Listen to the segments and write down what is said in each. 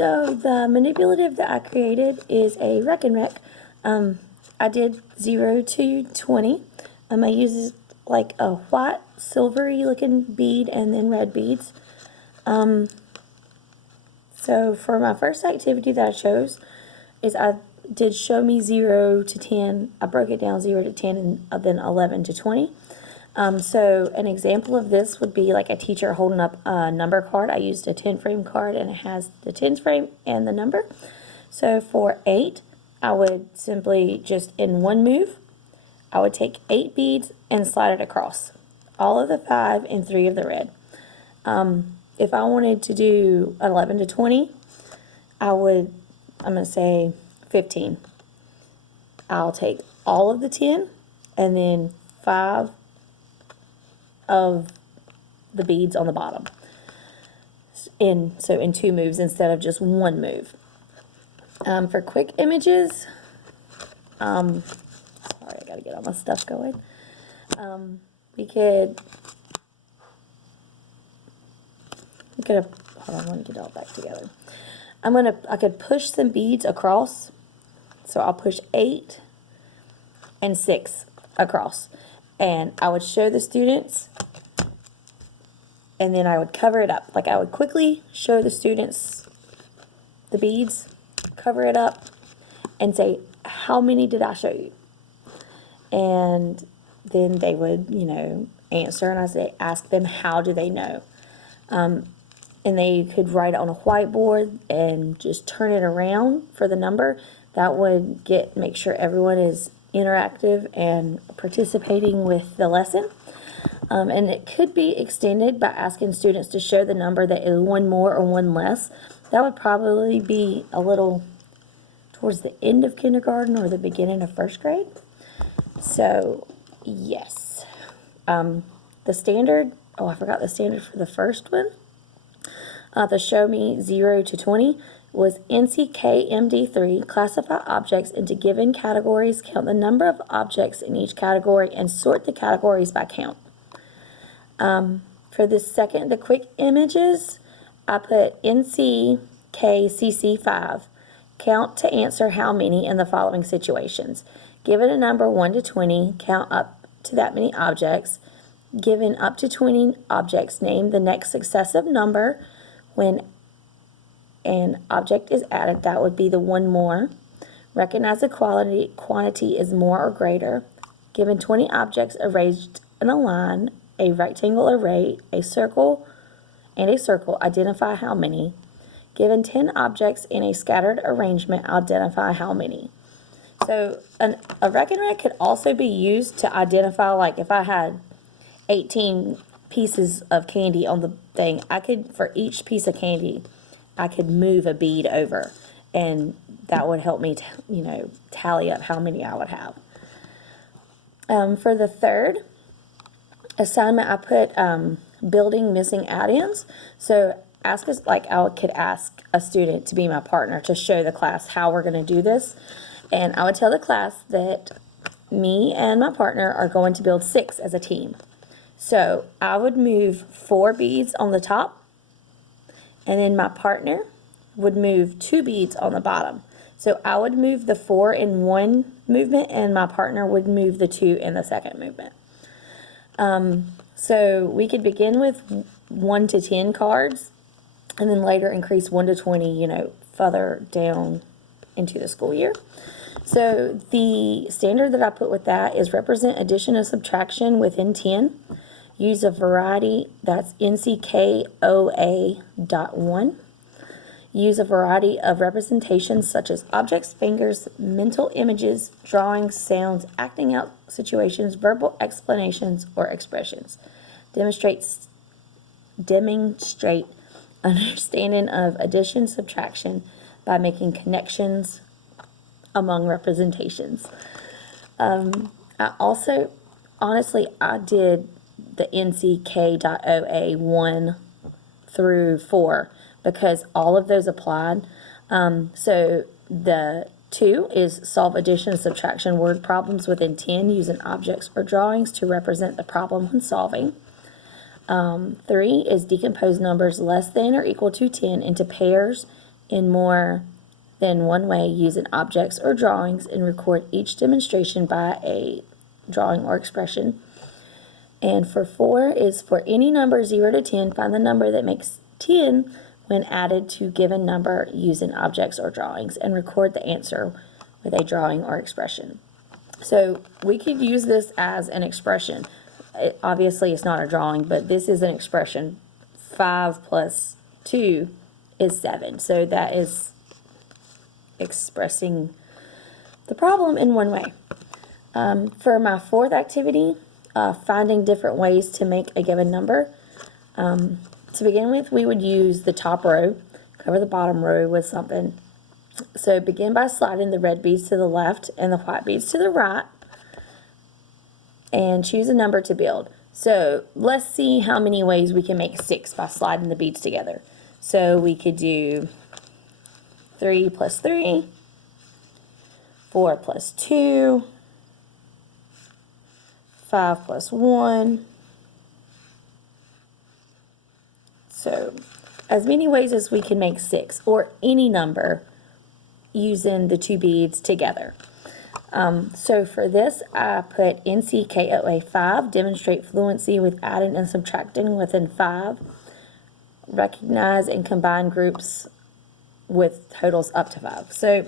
So the manipulative that I created is a Rekenrek. I did 0 to 20. I used like a white, silvery looking bead and then red beads. So for my first activity that I chose is I did show me 0 to 10. I broke it down 0 to 10 and then 11 to 20. So an example of this would be like a teacher holding up a number card. I used a 10 frame card and it has the 10 frame and the number. So for 8, I would simply just in one move, I would take 8 beads and slide it across. All of the 5 and 3 of the red. If I wanted to do 11 to 20, I'm going to say 15. I'll take all of the 10 and then 5 of the beads on the bottom. So in 2 moves instead of just 1 move. For quick images, sorry, I gotta get all my stuff going. We could hold on, I want to get it all back together. I could push some beads across. So I'll push 8 and 6 across. And I would show the students, and then I would cover it up. Like I would quickly show the students the beads, cover it up, and say, how many did I show you? And then they would, answer, and I say, ask them, how do they know? And they could write it on a whiteboard and just turn it around for the number. That would make sure everyone is interactive and participating with the lesson. And it could be extended by asking students to show the number that is 1 more or 1 less. That would probably be a little towards the end of kindergarten or the beginning of 1st grade. So, yes. The standard, I forgot the standard for the first one. The show me 0 to 20 was NCKMD3, classify objects into given categories, count the number of objects in each category, and sort the categories by count. For the quick images, I put NCKCC5, count to answer how many in the following situations. Given a number 1 to 20, count up to that many objects. Given up to 20 objects, name the next successive number. When an object is added, that would be the 1 more. Recognize the quantity is more or greater. Given 20 objects arranged in a line, a rectangle array, a circle, identify how many. Given 10 objects in a scattered arrangement, identify how many. So a Rekenrek could also be used to identify, like if I had 18 pieces of candy on the thing, for each piece of candy, I could move a bead over, and that would help me, tally up how many I would have. For the third assignment, I put building missing add-ins. So I could ask a student to be my partner to show the class how we're going to do this, and I would tell the class that me and my partner are going to build 6 as a team. So I would move 4 beads on the top, and then my partner would move 2 beads on the bottom. So I would move the 4 in one movement, and my partner would move the 2 in the second movement. So we could begin with 1 to 10 cards, and then later increase 1 to 20, further down into the school year. So the standard that I put with that is represent addition and subtraction within 10. Use a variety, that's NCKOA.1. Use a variety of representations such as objects, fingers, mental images, drawings, sounds, acting out situations, verbal explanations, or expressions. Demonstrate understanding of addition, subtraction by making connections among representations. I did the NCK.OA 1 through 4 because all of those applied. So the 2 is solve addition and subtraction word problems within 10 using objects or drawings to represent the problem when solving. 3 is decompose numbers less than or equal to 10 into pairs in more than one way using objects or drawings and record each demonstration by a drawing or expression. And for 4 is for any number 0 to 10, find the number that makes 10 when added to given number using objects or drawings and record the answer with a drawing or expression. So we could use this as an expression. Obviously it's not a drawing, but this is an expression. 5 plus 2 is 7. So that is expressing the problem in one way. For my 4th activity, finding different ways to make a given number. To begin with, we would use the top row, cover the bottom row with something. So begin by sliding the red beads to the left and the white beads to the right, and choose a number to build. So let's see how many ways we can make 6 by sliding the beads together. So we could do 3 plus 3, 4 plus 2, 5 plus 1. So as many ways as we can make 6, or any number using the 2 beads together. So for this, I put NCKOA 5, demonstrate fluency with adding and subtracting within 5. Recognize and combine groups with totals up to 5. So,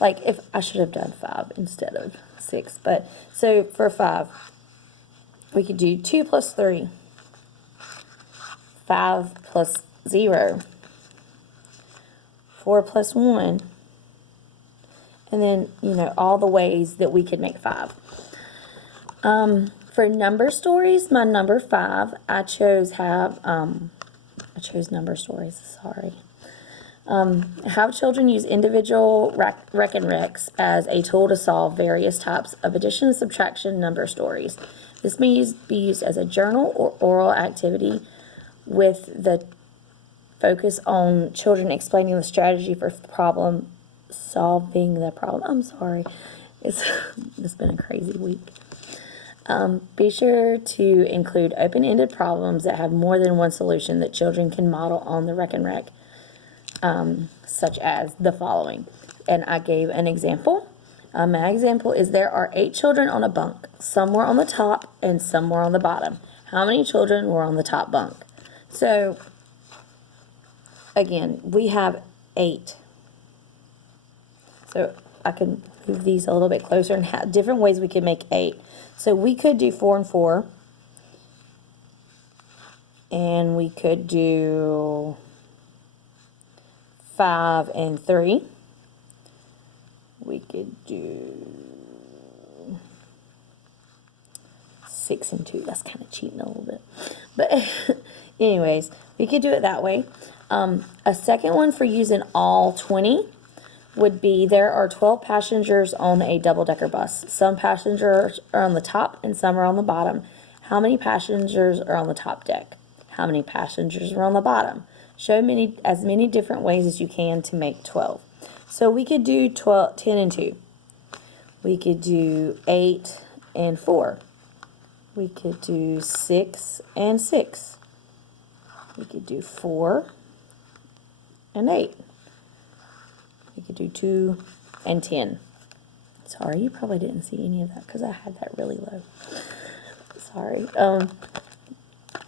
like, if I should have done 5 instead of 6, but so for 5, we could do 2 plus 3, 5 plus 0, 4 plus 1, and then, all the ways that we could make 5. For number stories, my number 5, I chose number stories, sorry. Have children use individual Rekenreks as a tool to solve various types of addition and subtraction number stories. This may be used as a journal or oral activity with the focus on children explaining the strategy for solving the problem. I'm sorry. It's been a crazy week. Be sure to include open-ended problems that have more than one solution that children can model on the Rekenrek, such as the following. And I gave an example. My example is there are 8 children on a bunk. Some were on the top and some were on the bottom. How many children were on the top bunk? So, again, we have 8. So I can move these a little bit closer and have different ways we could make 8. So we could do 4 and 4. And we could do 5 and 3. We could do 6 and 2. That's kind of cheating a little bit. But anyways, we could do it that way. A second one for using all 20 would be there are 12 passengers on a double-decker bus. Some passengers are on the top and some are on the bottom. How many passengers are on the top deck? How many passengers are on the bottom? Show as many different ways as you can to make 12. So we could do 10 and 2. We could do 8 and 4. We could do 6 and 6. We could do 4 and 8. We could do 2 and 10. Sorry, you probably didn't see any of that because I had that really low. Sorry.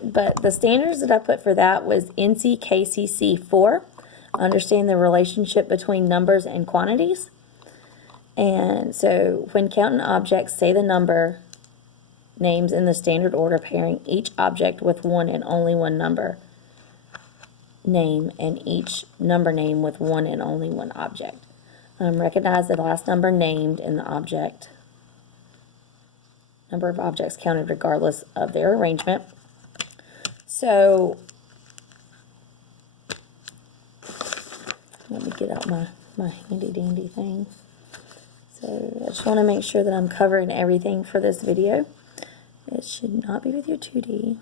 But the standards that I put for that was NCKCC 4. Understand the relationship between numbers and quantities. And so when counting objects, say the number names in the standard order, pairing each object with one and only one number name and each number name with one and only one object. Recognize the last number named in the object. Number of objects counted regardless of their arrangement. So let me get out my handy dandy thing. So I just want to make sure that I'm covering everything for this video. It should not be with your 2D.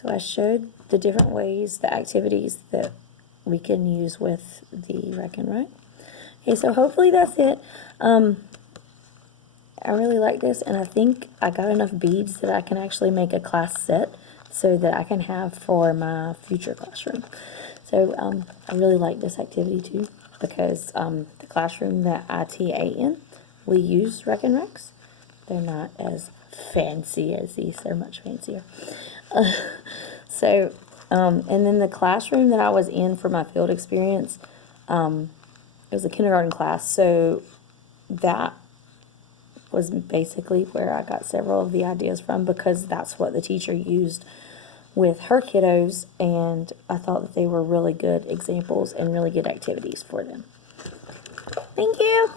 So I showed the different ways, the activities that we can use with the Rekenrek. Okay, so hopefully that's it. I really like this, and I think I got enough beads that I can actually make a class set so that I can have for my future classroom. So I really like this activity too, because the classroom that I TA in, we use Rekenreks. They're not as fancy as these, they're much fancier. So, and then the classroom that I was in for my field experience, it was a kindergarten class, so that was basically where I got several of the ideas from, because that's what the teacher used with her kiddos, and I thought that they were really good examples and really good activities for them. Thank you.